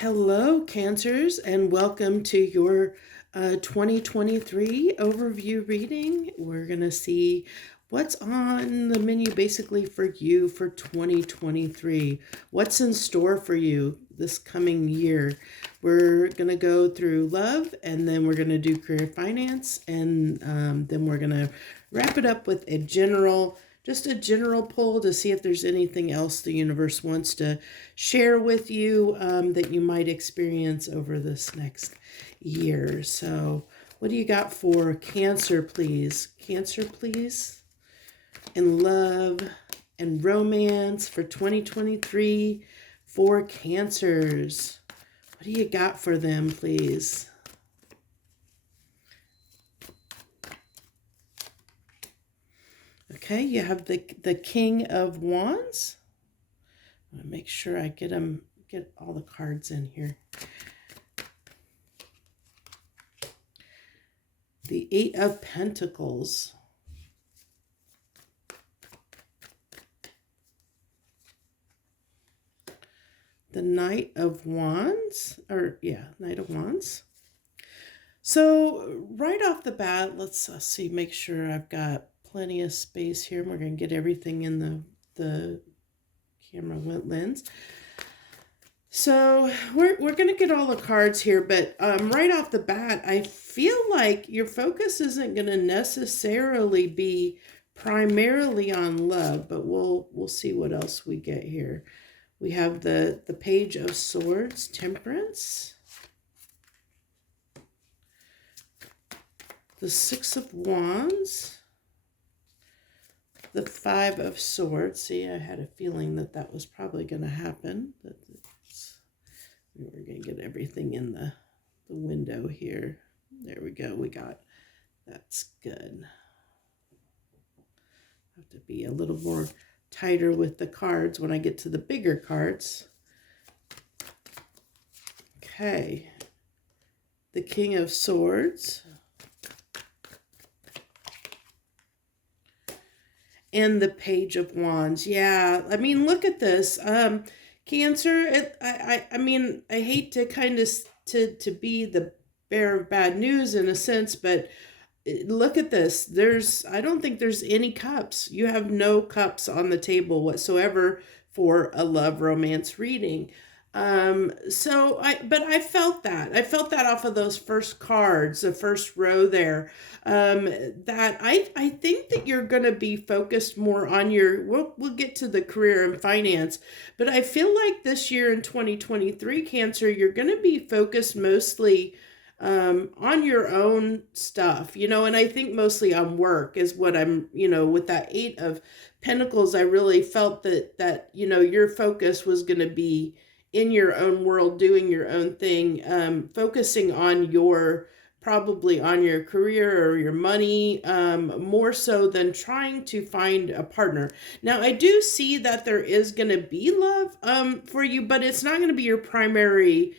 Hello, Cancers, and welcome to your 2023 overview reading. We're going to see what's on the menu basically for you for 2023. What's in store for you this coming year. We're going to go through love, and then we're going to do career finance, and then we're going to wrap it up with a general poll to see if there's anything else the universe wants to share with you that you might experience over this next year. So what do you got for Cancer, please? Cancer, please. And love and romance for 2023 for Cancers. What do you got for them, please? Okay, you have the King of Wands. I'm gonna make sure I get all the cards in here. The Eight of Pentacles. The Knight of Wands, Knight of Wands. So right off the bat, let's see, make sure I've got plenty of space here. We're going to get everything in the camera lens. So we're going to get all the cards here, but right off the bat, I feel like your focus isn't going to necessarily be primarily on love, but we'll see what else we get here. We have the Page of Swords, Temperance, the Six of Wands, the Five of Swords. See, I had a feeling that was probably going to happen. We're going to get everything in the window here. There we go. That's good. Have to be a little more tighter with the cards when I get to the bigger cards. Okay. The King of Swords. And the Page of Wands. Yeah, I mean, look at this. Cancer, I mean, I hate to kind of to be the bearer of bad news in a sense, but look at this. I don't think there's any cups. You have no cups on the table whatsoever for a love romance reading. But I felt that off of those first cards, the first row there, that I think that you're going to be focused more on we'll get to the career and finance, but I feel like this year in 2023, Cancer, you're going to be focused mostly on your own stuff, and I think mostly on work is what I'm, with that Eight of Pentacles, I really felt that your focus was going to be in your own world, doing your own thing, focusing on probably on your career or your money, more so than trying to find a partner. Now, I do see that there is going to be love for you, but it's not going to be your primary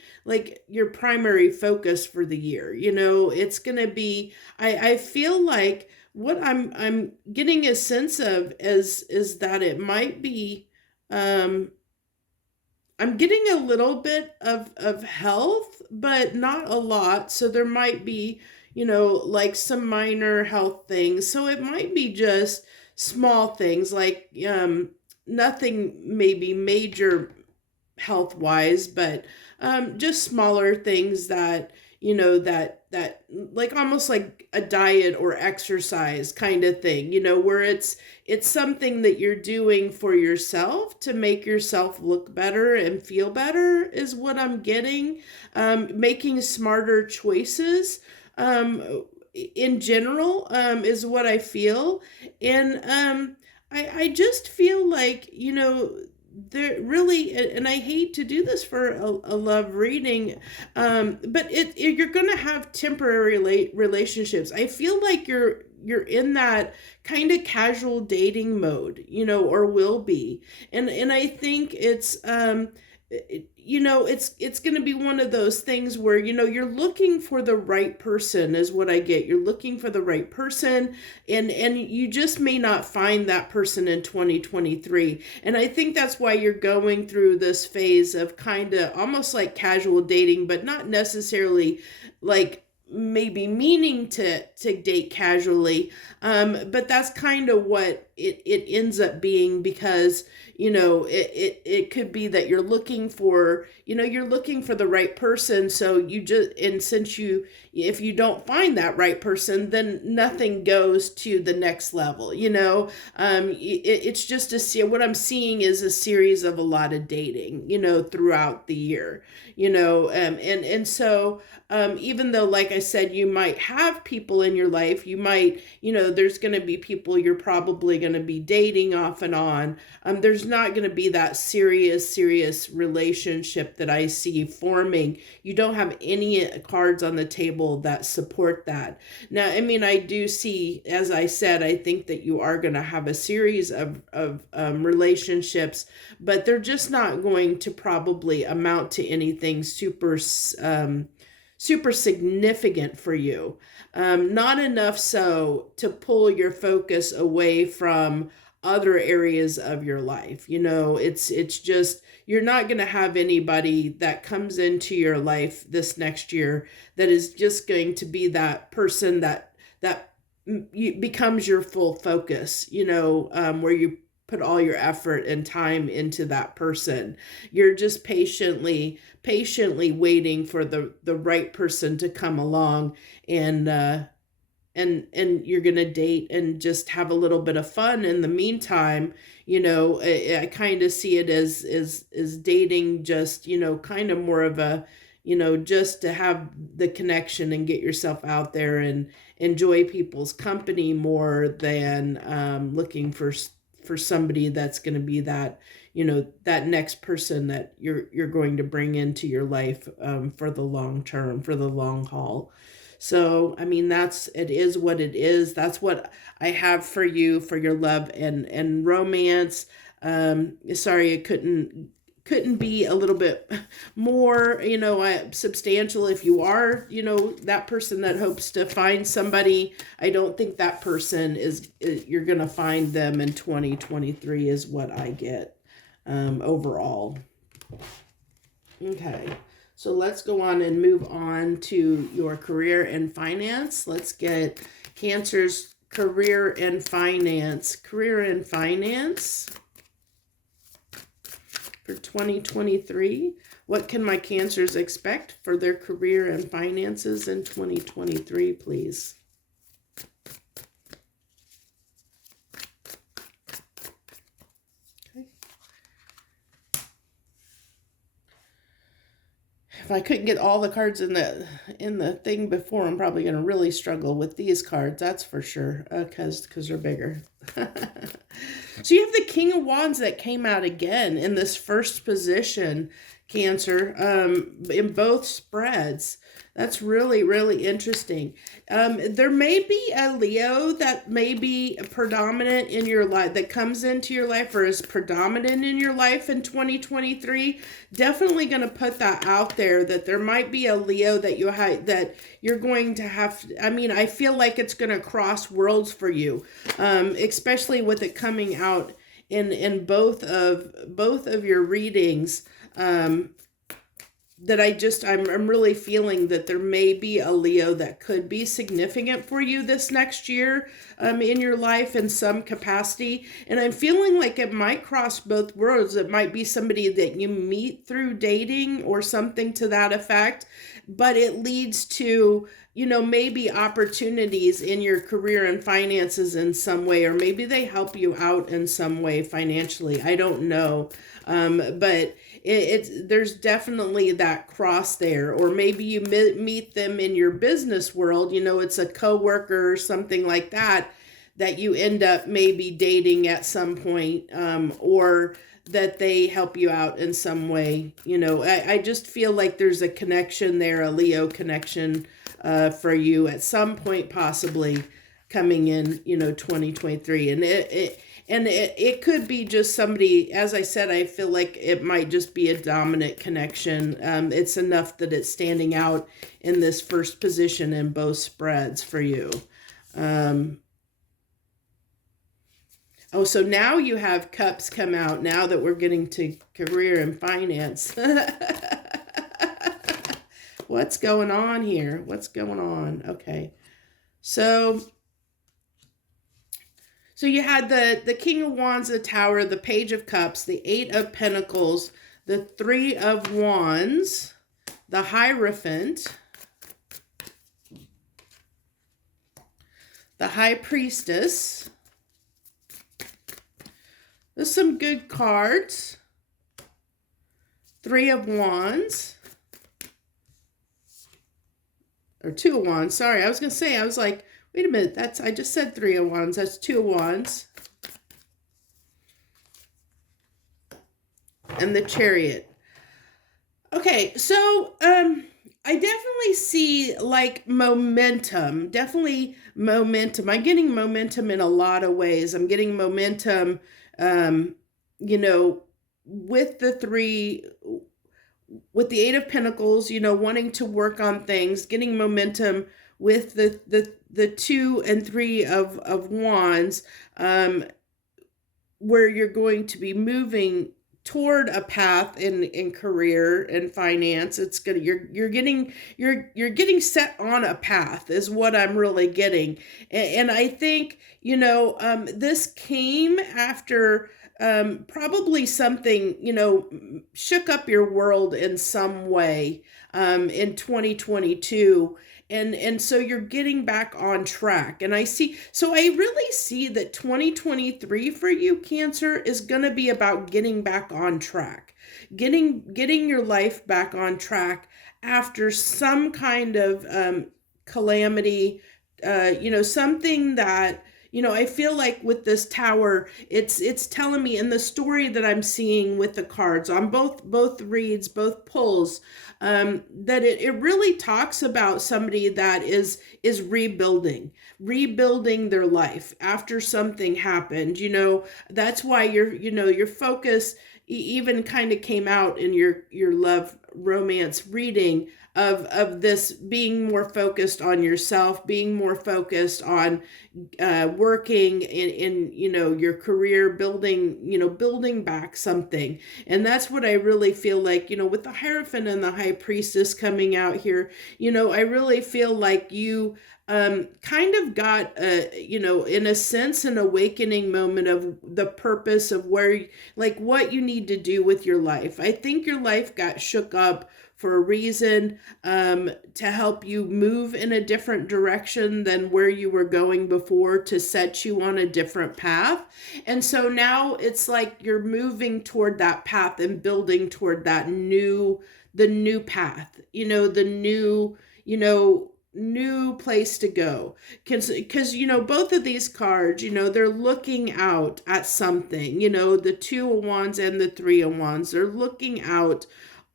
focus for the year. It's going to be, I feel like what I'm getting a sense of is that it might be, I'm getting a little bit of health, but not a lot. So there might be, like some minor health things. So it might be just small things like nothing maybe major health-wise, but just smaller things that, that like almost like a diet or exercise kind of thing, where it's something that you're doing for yourself to make yourself look better and feel better is what I'm getting. Making smarter choices in general is what I feel. And I just feel like, there really, and I hate to do this for a love reading, but you're going to have temporary relationships. I feel like you're in that kind of casual dating mode, or will be. And I think it's, it's going to be one of those things where, you're looking for the right person is what I get. You're looking for the right person, and you just may not find that person in 2023. And I think that's why you're going through this phase of kind of almost like casual dating, but not necessarily like maybe meaning to date casually, but that's kind of what it ends up being, because it could be that you're looking for the right person. So if you don't find that right person, then nothing goes to the next level. It's just what I'm seeing is a series of a lot of dating, throughout the year, and so even though, like I said, you might have people in your life, you might, there's going to be people you're probably going to be dating off and on. There's not going to be that serious relationship that I see forming. You don't have any cards on the table that support that. Now, I mean, I do see, as I said, I think that you are going to have a series of relationships, but they're just not going to probably amount to anything super significant for you. Not enough so to pull your focus away from other areas of your life. It's just, you're not going to have anybody that comes into your life this next year that is just going to be that person that becomes your full focus, where you put all your effort and time into that person. You're just patiently waiting for the right person to come along, and you're going to date and just have a little bit of fun in the meantime. I kind of see it as dating, just, kind of more of a, just to have the connection and get yourself out there and enjoy people's company more than looking for somebody that's going to be that, that next person that you're going to bring into your life for the long term, for the long haul. So, I mean, it is what it is. That's what I have for you, for your love and romance. Sorry, it couldn't be a little bit more, substantial. If you are, that person that hopes to find somebody, I don't think that person you're going to find them in 2023 is what I get overall. Okay. So let's go on and move on to your career and finance. Let's get Cancer's career and finance. Career and finance for 2023. What can my Cancers expect for their career and finances in 2023, please? If I couldn't get all the cards in the thing before, I'm probably going to really struggle with these cards. That's for sure, because they're bigger. So you have the King of Wands that came out again in this first position, Cancer, in both spreads. That's really, really interesting. There may be a Leo that may be predominant in your life, that comes into your life or is predominant in your life in 2023. Definitely going to put that out there, that there might be a Leo that you're going to have. I mean, I feel like it's going to cross worlds for you, especially with it coming out in both of your readings. That I'm really feeling that there may be a Leo that could be significant for you this next year in your life in some capacity. And I'm feeling like it might cross both worlds. It might be somebody that you meet through dating or something to that effect, but it leads to, maybe opportunities in your career and finances in some way, or maybe they help you out in some way financially. I don't know. But there's definitely that cross there. Or maybe you meet them in your business world, it's a coworker or something like that you end up maybe dating at some point, or that they help you out in some way. I just feel like there's a connection there, a Leo connection for you at some point, possibly coming in, 2023. And it could be just somebody, as I said, I feel like it might just be a dominant connection. It's enough that it's standing out in this first position in both spreads for you. Oh, so now you have cups come out now that we're getting to career and finance. What's going on here? What's going on? Okay. So you had the King of Wands, the Tower, the Page of Cups, the Eight of Pentacles, the Three of Wands, the Hierophant, the High Priestess. There's some good cards. Three of Wands. Or Two of Wands. Sorry, I was going to say, I was like, wait a minute, I just said Three of Wands. That's Two of Wands. And the Chariot. Okay, so I definitely see like momentum. Definitely momentum. I'm getting momentum in a lot of ways. I'm getting momentum, you know, with the Eight of Pentacles, you know, wanting to work on things, getting momentum with the Two and Three of Wands, where you're going to be moving toward a path in career and finance. It's gonna you're getting set on a path is what I'm really getting, and I think, you know, this came after probably something, you know, shook up your world in some way in 2022. And so you're getting back on track. And I really see that 2023 for you, Cancer, is going to be about getting back on track. Getting your life back on track after some kind of calamity, you know, something that, you know, I feel like with this Tower, it's telling me in the story that I'm seeing with the cards on both reads, both pulls, that it really talks about somebody that is rebuilding their life after something happened. You know, that's why your focus even kind of came out in your love romance reading of this being more focused on yourself, being more focused on working in you know, your career, building back something. And that's what I really feel like, you know, with the Hierophant and the High Priestess coming out here, you know, I really feel like you kind of got you know, in a sense, an awakening moment of the purpose of where, like, what you need to do with your life. I think your life got shook up for a reason, to help you move in a different direction than where you were going before, to set you on a different path. And so now it's like you're moving toward that path and building toward the new path, you know, the new, you know, new place to go. Because you know, both of these cards, you know, they're looking out at something. You know, the Two of Wands and the Three of Wands, they're looking out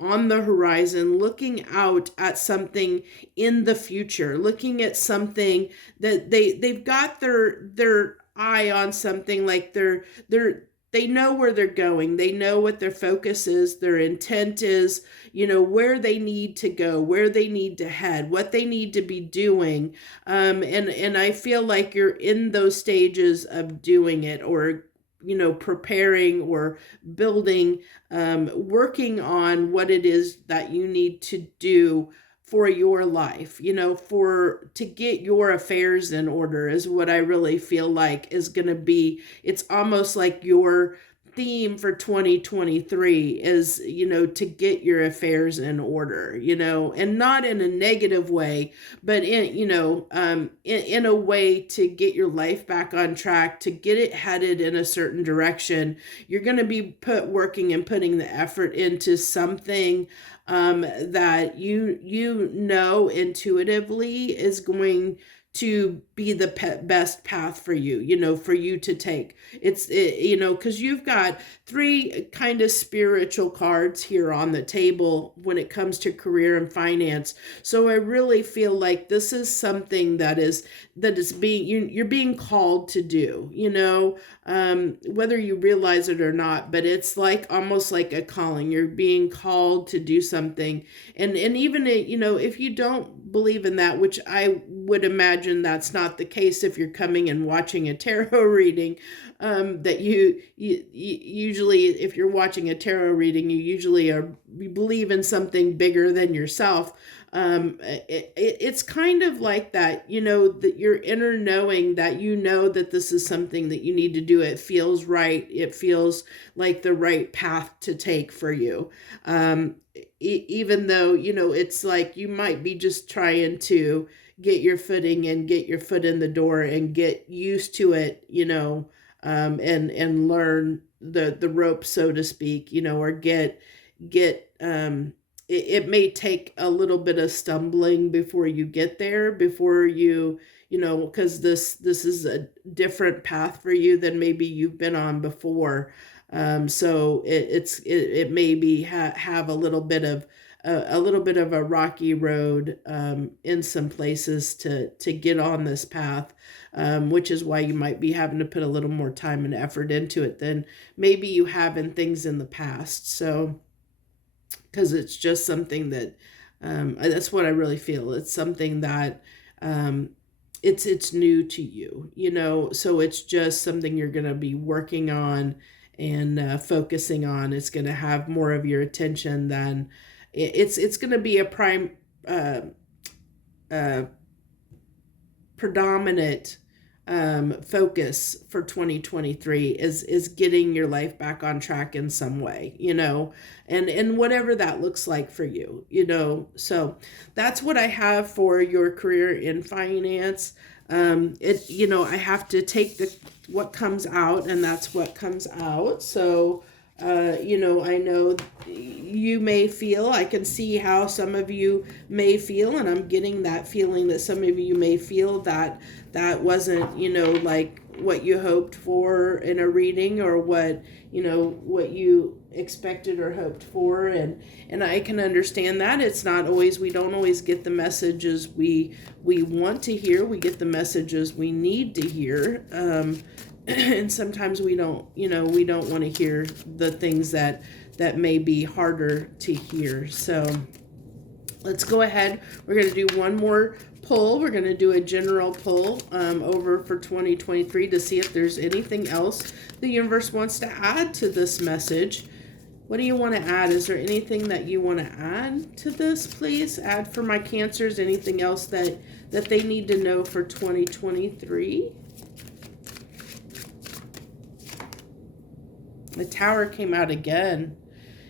on the horizon, looking out at something in the future, looking at something that they've got their eye on something, like they know where they're going. They know what their focus is, their intent is, you know, where they need to go, where they need to head, what they need to be doing. And I feel like you're in those stages of doing it, or, you know, preparing or building, working on what it is that you need to do for your life, you know, to get your affairs in order, is what I really feel like is going to be. It's almost like your theme for 2023 is, you know, to get your affairs in order, you know, and not in a negative way, but in, you know, in a way to get your life back on track, to get it headed in a certain direction. You're going to be working and putting the effort into something that you know intuitively is going to be the best path for you, for you to take. Because you've got three kind of spiritual cards here on the table when it comes to career and finance. So I really feel like this is something that is being, you're being called to do, whether you realize it or not, but it's like almost like a calling. You're being called to do something. And even, if you don't believe in that, which I would imagine that's not the case if you're coming and watching a tarot reading, that you usually, if you're watching a tarot reading, you believe in something bigger than yourself. It's kind of like that, that your inner knowing that that this is something that you need to do. It feels right. It feels like the right path to take for you. Even though, it's like you might be just trying to get your footing and get your foot in the door and get used to it, and learn the rope, so to speak, or get it may take a little bit of stumbling before you get there, before you, because this is a different path for you than maybe you've been on before. So it may be have a little bit of a rocky road in some places to get on this path, which is why you might be having to put a little more time and effort into it than maybe you have in things in the past. So, because it's just something that that's what I really feel. It's something that it's new to you, so it's just something you're going to be working on and focusing on. It's going to have more of your attention than it's going to be a prime predominant focus for 2023 is getting your life back on track in some way, and whatever that looks like for you, so that's what I have for your career in finance. I have to take what comes out, and that's what comes out. So I know you may feel, I can see how some of you may feel, and I'm getting that feeling that some of you may feel that wasn't, like what you hoped for in a reading, or what you expected or hoped for. And I can understand that. It's not always, we don't always get the messages we want to hear. We get the messages we need to hear. And sometimes we don't want to hear the things that may be harder to hear. So let's go ahead. We're going to do one more pull. We're going to do a general pull over for 2023 to see if there's anything else the universe wants to add to this message. What do you want to add? Is there anything that you want to add to this? Please add for my Cancers. Anything else that they need to know for 2023? The Tower came out again.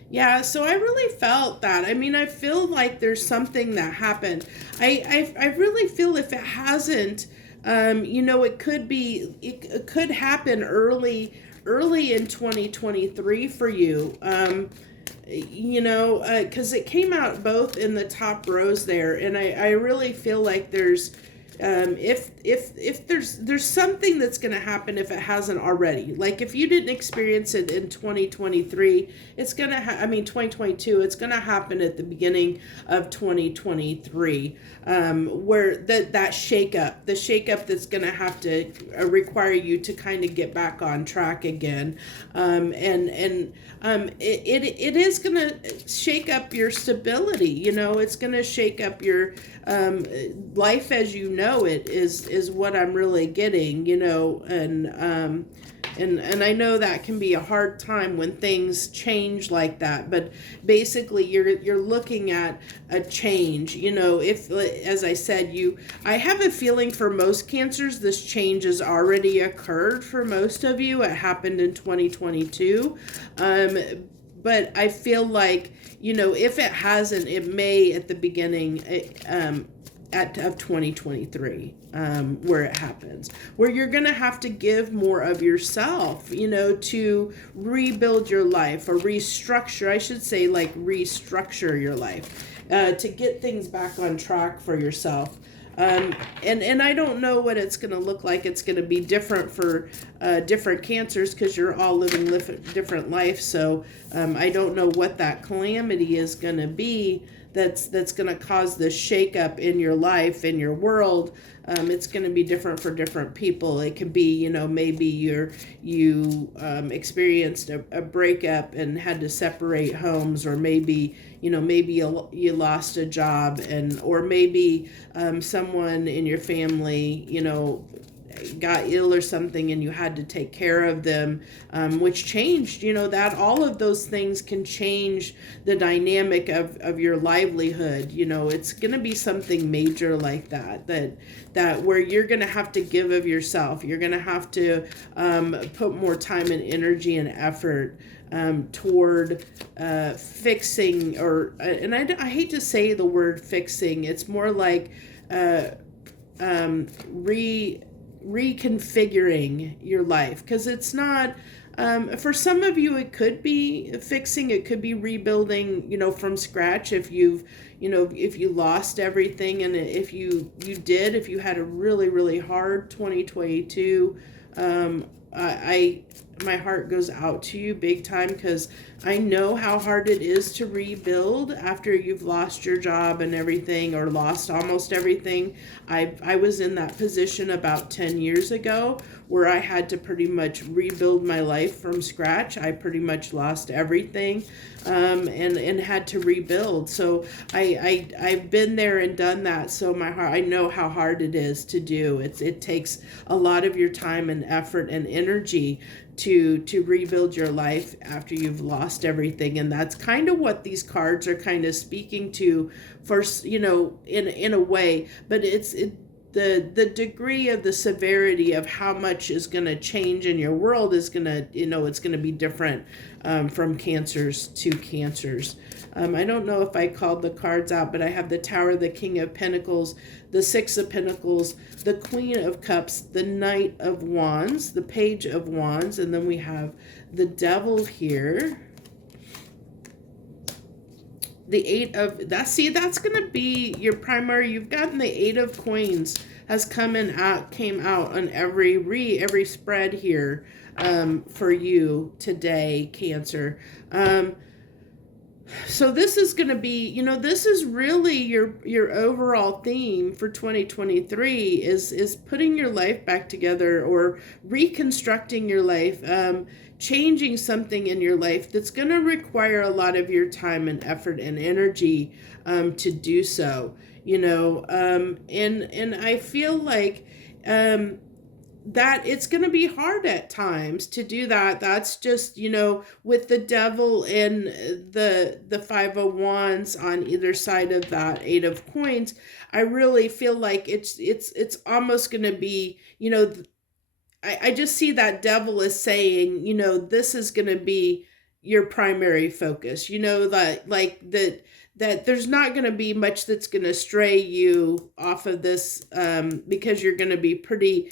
Yeah, so I really felt that. I mean, I feel like there's something that happened. I really feel if it hasn't, it could happen early in 2023 for you. Because it came out both in the top rows there, and I really feel like there's if there's something that's going to happen if it hasn't already. Like if you didn't experience it in 2023, it's going to 2022, it's going to happen at the beginning of 2023, where the shakeup that's going to have to require you to kind of get back on track again. It is going to shake up your stability. It's going to shake up your life as you know it is what I'm really getting, and I know that can be a hard time when things change like that, but basically you're looking at a change. If, as I said, I have a feeling for most Cancers this change has already occurred for most of you. It happened in 2022, but I feel like, if it hasn't, it may at the beginning of 2023, where it happens, where you're going to have to give more of yourself, to rebuild your life, or restructure, I should say, like restructure your life, to get things back on track for yourself. And I don't know what it's going to look like. It's going to be different for different cancers because you're all living different life. So I don't know what that calamity is going to be that's going to cause this shakeup in your life, in your world. It's going to be different for different people. It could be, maybe you experienced a breakup and had to separate homes, or maybe you lost a job, or maybe someone in your family got ill or something and you had to take care of them, which changed, that all of those things can change the dynamic of your livelihood. It's going to be something major like that where you're going to have to give of yourself. You're going to have to put more time and energy and effort toward fixing, and I hate to say the word fixing. It's more like reconfiguring your life, because it's not, for some of you it could be fixing, it could be rebuilding, from scratch, if you lost everything, and if you had a really, really hard 2022. My heart goes out to you big time, because I know how hard it is to rebuild after you've lost your job and everything, or lost almost everything. I was in that position about 10 years ago, where I had to pretty much rebuild my life from scratch. I pretty much lost everything, and had to rebuild. So I've been there and done that. So I know how hard it is to do. It takes a lot of your time and effort and energy to rebuild your life after you've lost everything. And that's kind of what these cards are kind of speaking to, first, in a way. But the degree of the severity of how much is going to change in your world is going to, it's going to be different from cancers to cancers. I don't know if I called the cards out, but I have the Tower, the King of Pentacles, the Six of Pentacles, the Queen of Cups, the Knight of Wands, the Page of Wands, and then we have the Devil here. The Eight of, that's going to be your primary. You've gotten the Eight of Coins has came out on every spread here for you today, Cancer. So this is going to be, this is really your overall theme for 2023 is putting your life back together, or reconstructing your life, changing something in your life that's going to require a lot of your time and effort and energy to do so, and I feel like that it's going to be hard at times to do that. That's just, with the Devil and the Five of Wands on either side of that Eight of Coins, I really feel like it's almost going to be, I just see that Devil is saying, this is going to be your primary focus, that there's not going to be much that's going to stray you off of this, because you're going to be pretty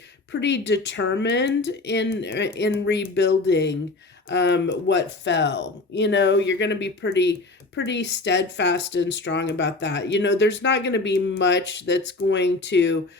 determined in rebuilding what fell. You're going to be pretty steadfast and strong about that. There's not going to be much that's going to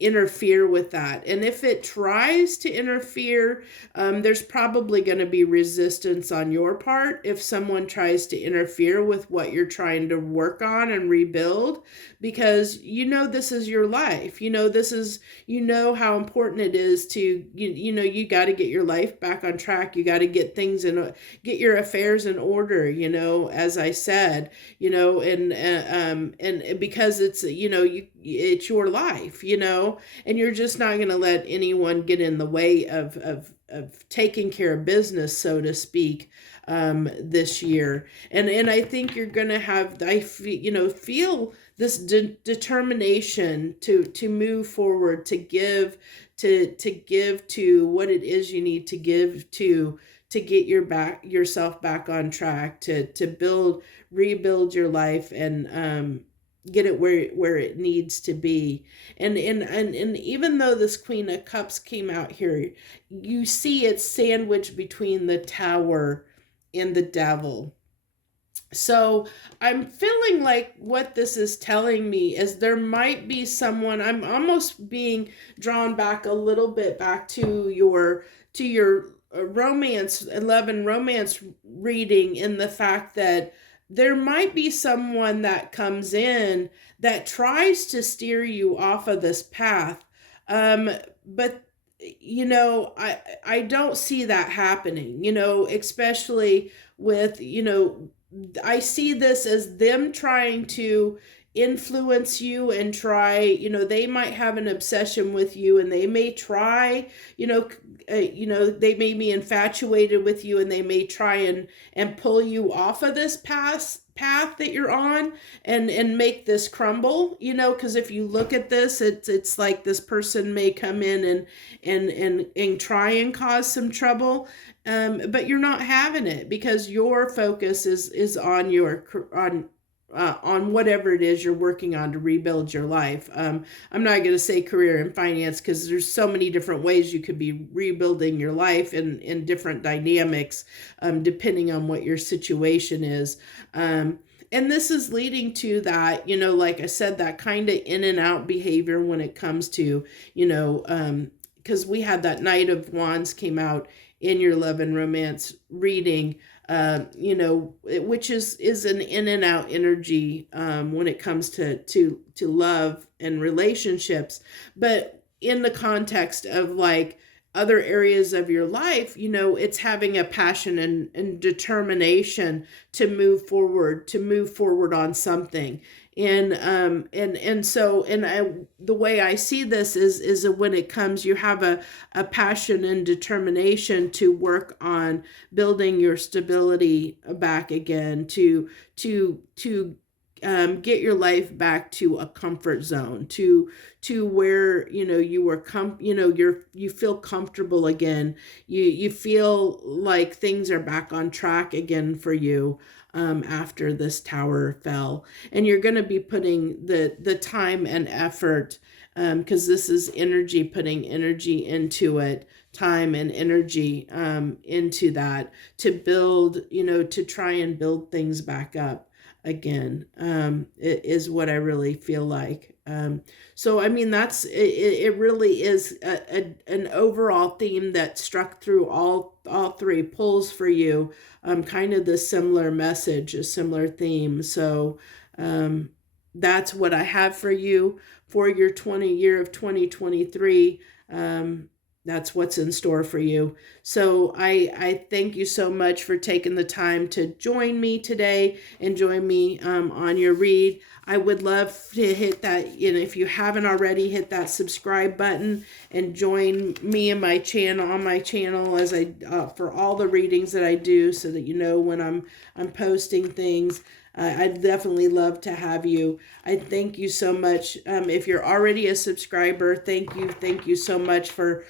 interfere with that. And if it tries to interfere, there's probably going to be resistance on your part if someone tries to interfere with what you're trying to work on and rebuild, because this is your life. This is, how important it is to, you got to get your life back on track. You got to get things get your affairs in order, as I said, and because it's, it's your life, and you're just not going to let anyone get in the way of taking care of business, so to speak, this year. And I think you're going to have, feel this determination to move forward, to give to what it is you need to give to get yourself back on track, to rebuild your life, and get it where it needs to be. And even though this Queen of Cups came out here, you see it's sandwiched between the Tower and the Devil. So I'm feeling like what this is telling me is there might be someone. I'm almost being drawn back a little bit back to your romance 11 romance reading, in the fact that there might be someone that comes in that tries to steer you off of this path. um but I don't see that happening, especially with, I see this as them trying to influence you and try, they might have an obsession with you, and they may try, they may be infatuated with you, and they may try and pull you off of this path that you're on, and make this crumble, because if you look at this, it's like this person may come in and try and cause some trouble, but you're not having it, because your focus is on whatever it is you're working on to rebuild your life. I'm not going to say career and finance, because there's so many different ways you could be rebuilding your life in different dynamics, depending on what your situation is. And this is leading to that, like I said, that kind of in and out behavior when it comes to, because we had that Knight of Wands came out in your love and romance reading, which is an in and out energy, when it comes to love and relationships, but in the context of like other areas of your life, it's having a passion and determination to move forward on something. The way I see this is that when it comes, you have a passion and determination to work on building your stability back again, to get your life back to a comfort zone, to where you were you feel comfortable again. You feel like things are back on track again for you, after this tower fell, and you're going to be putting the time and effort, because this is energy, putting energy into it, time and energy, into that, to build, to try and build things back up again, it is what I really feel like. So I mean, it really is an overall theme that struck through all three pulls for you, kind of the similar message, a similar theme. So that's what I have for you for your 20 year of 2023. That's what's in store for you. So I thank you so much for taking the time to join me today and join me, on your read. I would love to hit that, if you haven't already, hit that subscribe button and join me and my channel on my channel as I for all the readings that I do, so that when I'm posting things. I'd definitely love to have you. I thank you so much. If you're already a subscriber, thank you so much for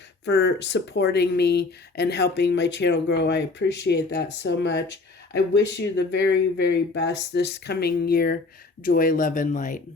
supporting me and helping my channel grow. I appreciate that so much. I wish you the very, very best this coming year. Joy, love, and light.